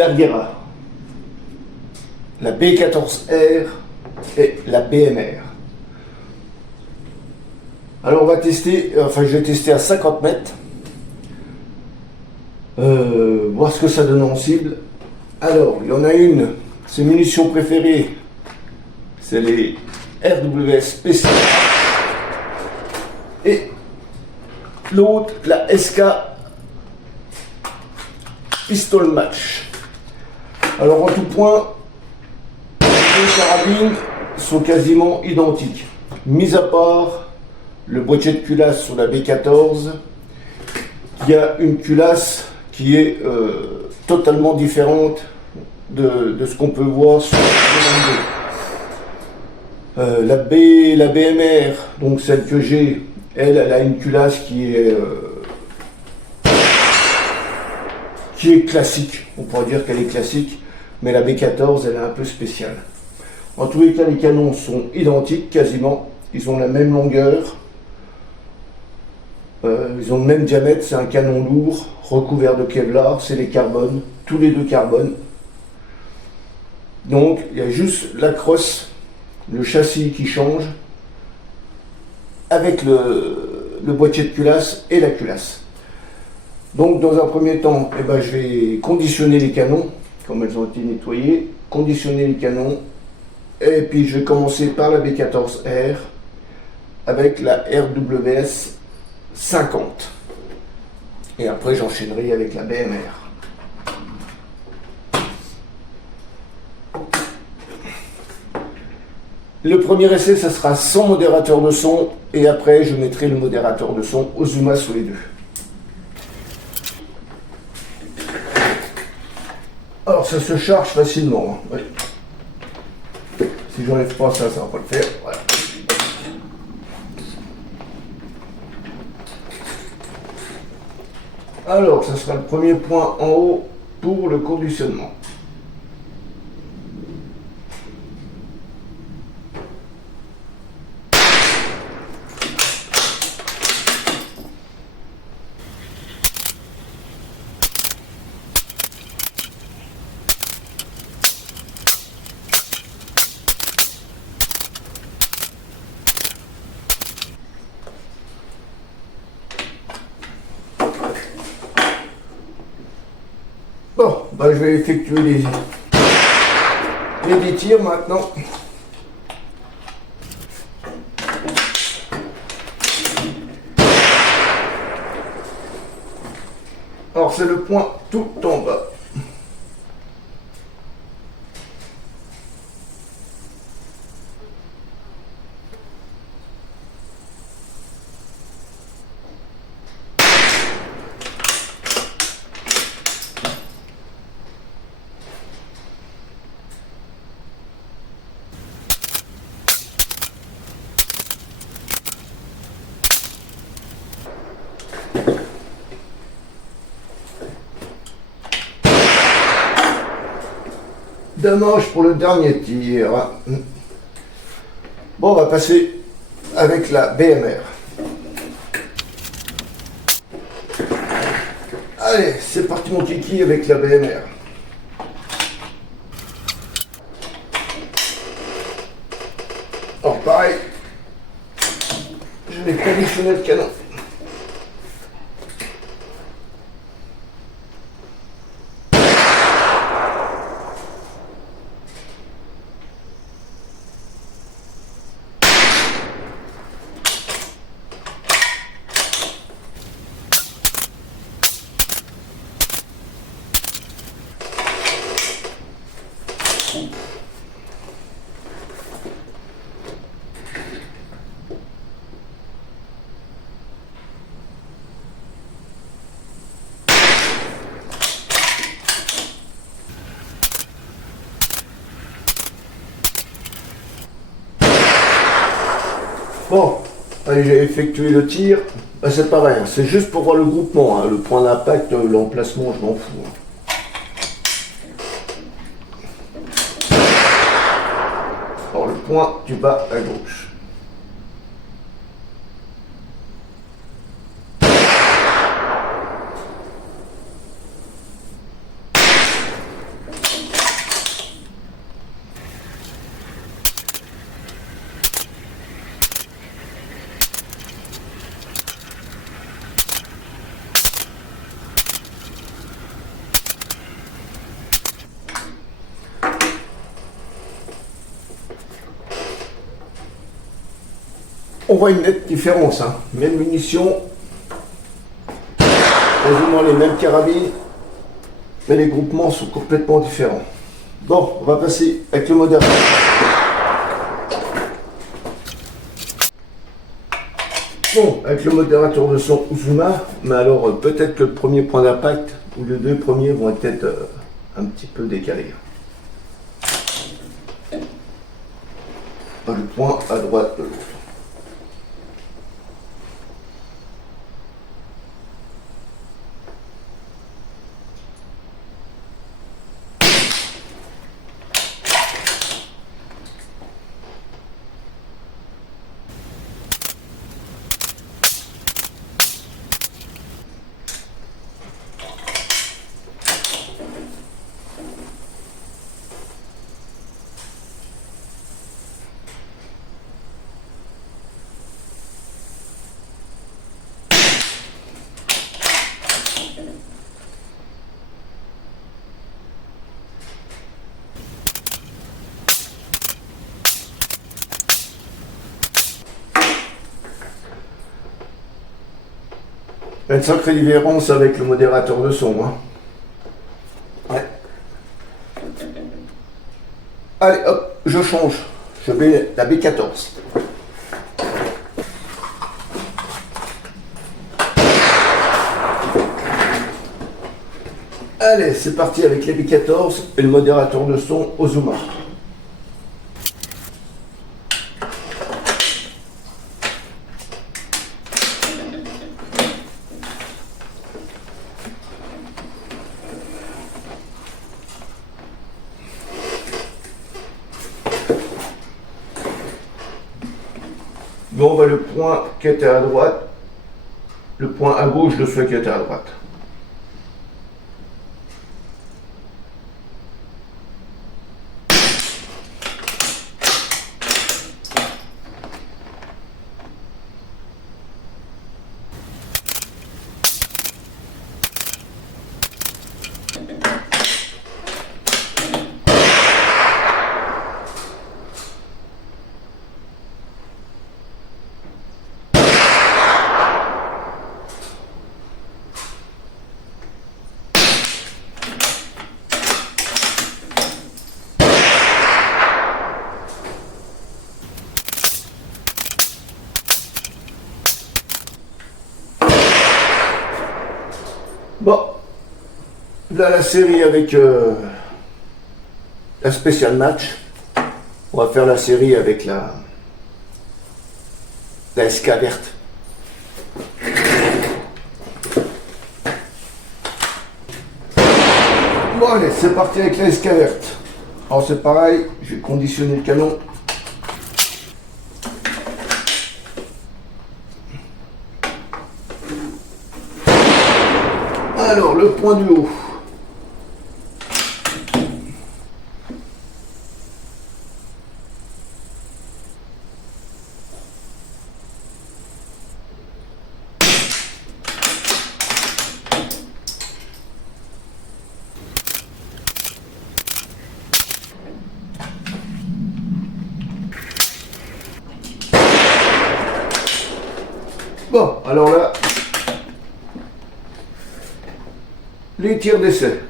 Bergera, la B14R et la BMR. Alors on va tester, je vais tester à 50 mètres, voir ce que ça donne en cible. Alors il y en a une, ses munitions préférées, c'est les RWS spéciales, et l'autre la SK Pistol Match. Alors en tout point, les deux carabines sont quasiment identiques, mis à part le boîtier de culasse sur la B14. Il y a une culasse qui est totalement différente de ce qu'on peut voir sur la B22. La BMR, donc celle que j'ai, elle a une culasse qui est classique. On pourrait dire qu'elle est classique, mais la B14, elle est un peu spéciale. En tous les cas, les canons sont identiques quasiment. Ils ont la même longueur. Ils ont le même diamètre. C'est un canon lourd, recouvert de Kevlar. C'est les carbones, tous les deux carbone. Donc, il y a juste la crosse, le châssis qui change, avec le boîtier de culasse et la culasse. Donc dans un premier temps, je vais conditionner les canons, comme elles ont été nettoyées, conditionner les canons, et puis je vais commencer par la B14R avec la RWS 50. Et après j'enchaînerai avec la BMR. Le premier essai, ça sera sans modérateur de son, et après je mettrai le modérateur de son Ozuma sur les deux. Alors ça se charge facilement. Oui. Si j'enlève pas ça, ça va pas le faire. Voilà. Alors ça sera le premier point en haut pour le conditionnement. Bon, je vais effectuer les tirs maintenant. Alors c'est le point tout en bas. Dommage pour le dernier tir. Bon, on va passer avec la BMR. Allez, c'est parti mon kiki avec la BMR. Alors pareil, je vais conditionner le canon. Bon, allez, j'ai effectué le tir. C'est pareil, c'est juste pour voir le groupement. Le point d'impact, l'emplacement, je m'en fous. Alors le point du bas à gauche. voit une nette différence, hein. Même munition, quasiment les mêmes carabines, mais les groupements sont complètement différents. Bon, on va passer avec le modérateur. Bon, avec le modérateur de son Uzuma, mais alors peut-être que le premier point d'impact ou les deux premiers vont être un petit peu décalés. Le point à droite de l'autre. Il y a une sacrée différence avec le modérateur de son. Hein. Ouais. Allez, hop, je change. Je mets la B14. Allez, c'est parti avec les B14 et le modérateur de son Uzuma. Bon, bah, le point qui était à droite, le point à gauche de celui qui était à droite. Bon, là la série avec la spécial match. On va faire la série avec la SK verte. Bon allez, c'est parti avec la SK verte. Alors c'est pareil, je vais conditionner le canon. Alors, le point du haut. Bon, alors là, les tirs d'essai.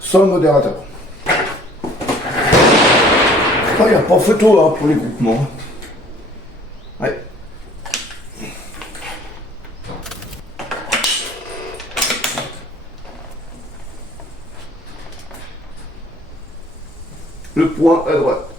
Sans le modérateur. Il n'y a pas photo hein, pour les groupements. Ouais. Le point à droite.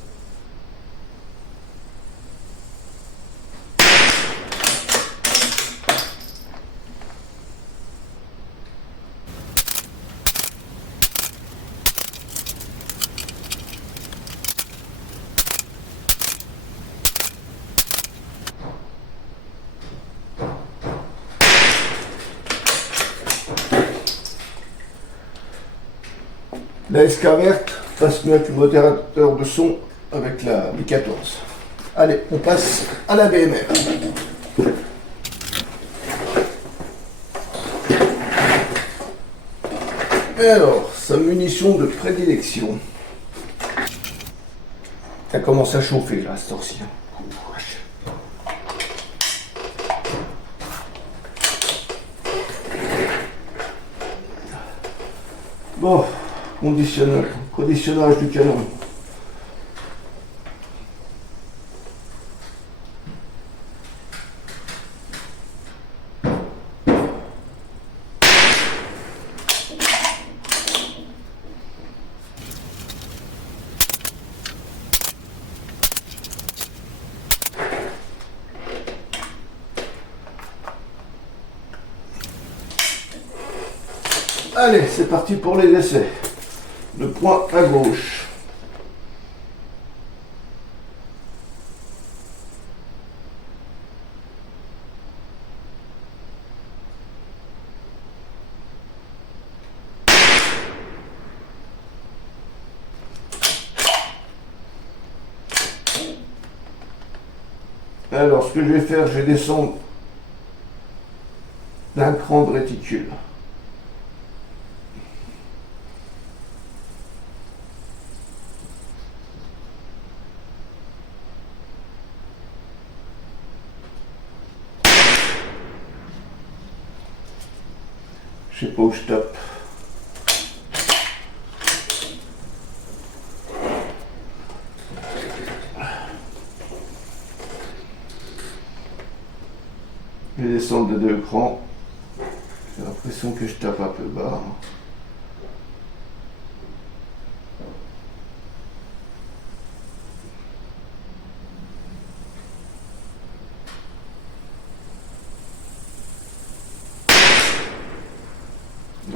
la SK verte passe mieux avec le modérateur de son avec la B14. Allez, on passe à la BMR. Alors, sa munition de prédilection. Ça commence à chauffer là, cette heure-ci. Bon, conditionnage du canon. Allez, c'est parti pour les essais. Le point à gauche. Alors, ce que je vais faire, je vais descendre d'un cran de réticule. Je sais pas où je tape. Je vais descendre de 2 crans. J'ai l'impression que je tape un peu bas.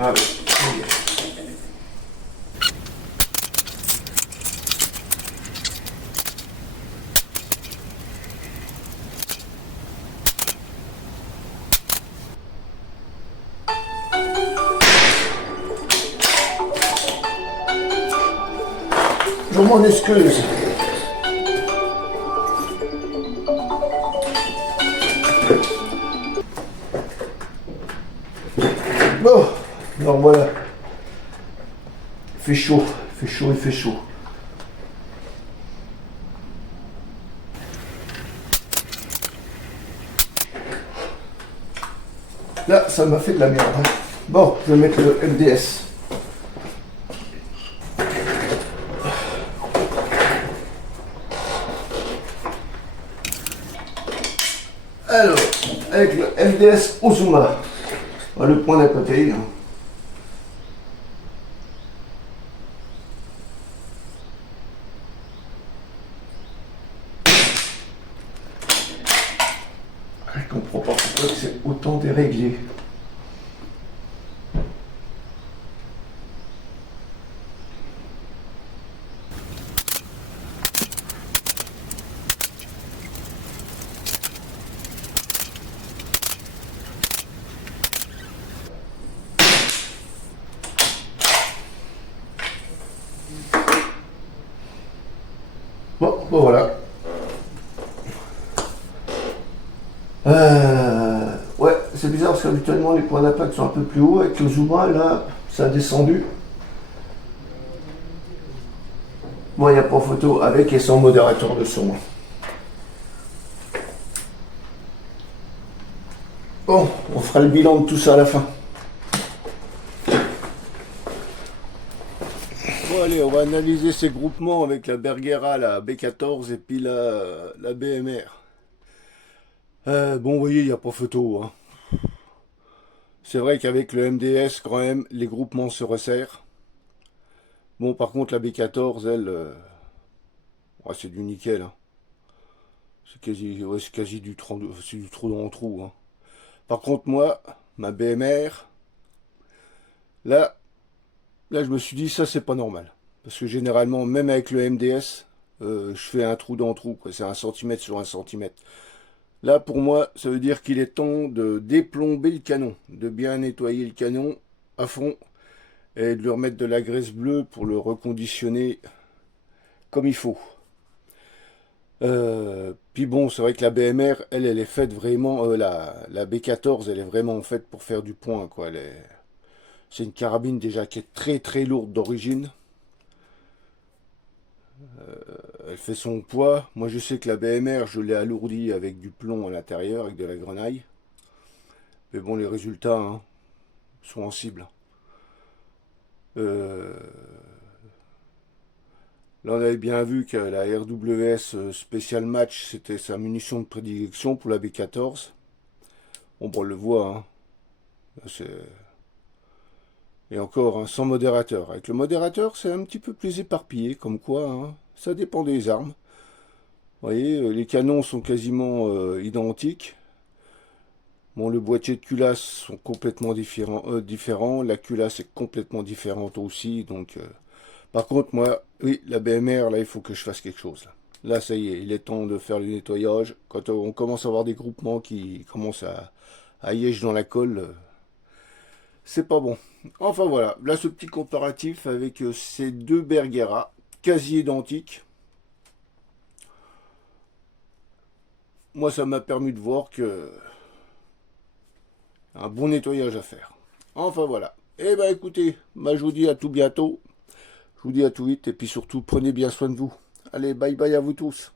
Allez, je m'en excuse. Bon, alors voilà. Il fait chaud, il fait chaud, il fait chaud. Là, ça m'a fait de la merde. Bon, je vais mettre le MDS. Alors, avec le MDS Ozuma, le point d'à côté. Je comprends pas pourquoi c'est autant déréglé. Bon voilà. Ouais, c'est bizarre parce qu'habituellement les points d'impact sont un peu plus hauts. Avec le Zuma, là, ça a descendu. Bon, il n'y a pas photo avec et sans modérateur de son. Bon, on fera le bilan de tout ça à la fin. Bon allez, on va analyser ces groupements avec la Bergera, la B14 et puis la BMR. Bon, vous voyez, il n'y a pas photo. Hein. C'est vrai qu'avec le MDS, quand même, les groupements se resserrent. Bon, par contre, la B14, elle, ouais, c'est du nickel. Hein. C'est quasi du trou, c'est du trou dans le trou. Hein. Par contre, moi, ma BMR, là, je me suis dit, ça, c'est pas normal. Parce que généralement, même avec le MDS, je fais un trou dans le trou. C'est 1 cm sur 1 cm. Là, pour moi, ça veut dire qu'il est temps de déplomber le canon, de bien nettoyer le canon à fond et de lui remettre de la graisse bleue pour le reconditionner comme il faut. Puis bon, c'est vrai que la BMR, elle est faite vraiment, la B14, elle est vraiment faite pour faire du point, quoi. C'est une carabine déjà qui est très très lourde d'origine. Elle fait son poids. Moi, je sais que la BMR, je l'ai alourdie avec du plomb à l'intérieur, avec de la grenaille. Mais bon, les résultats hein, sont en cible. Euh, Là, on avait bien vu que la RWS Special Match, c'était sa munition de prédilection pour la B14. Bon, on le voit, hein. Et encore, hein, sans modérateur. Avec le modérateur, c'est un petit peu plus éparpillé, comme quoi, hein, ça dépend des armes. Vous voyez, les canons sont quasiment identiques. Bon, le boîtier de culasse sont complètement différents. La culasse est complètement différente aussi. Donc, par contre, moi, oui, la BMR, là, il faut que je fasse quelque chose. Là, ça y est, il est temps de faire le nettoyage. Quand on commence à avoir des groupements qui commencent à yèche dans la colle, c'est pas bon. Enfin voilà, là ce petit comparatif avec ces deux Bergera, quasi identiques. Moi, ça m'a permis de voir que un bon nettoyage à faire. Enfin voilà. Eh ben écoutez, je vous dis à tout bientôt. Je vous dis à tout vite et puis surtout prenez bien soin de vous. Allez, bye bye à vous tous.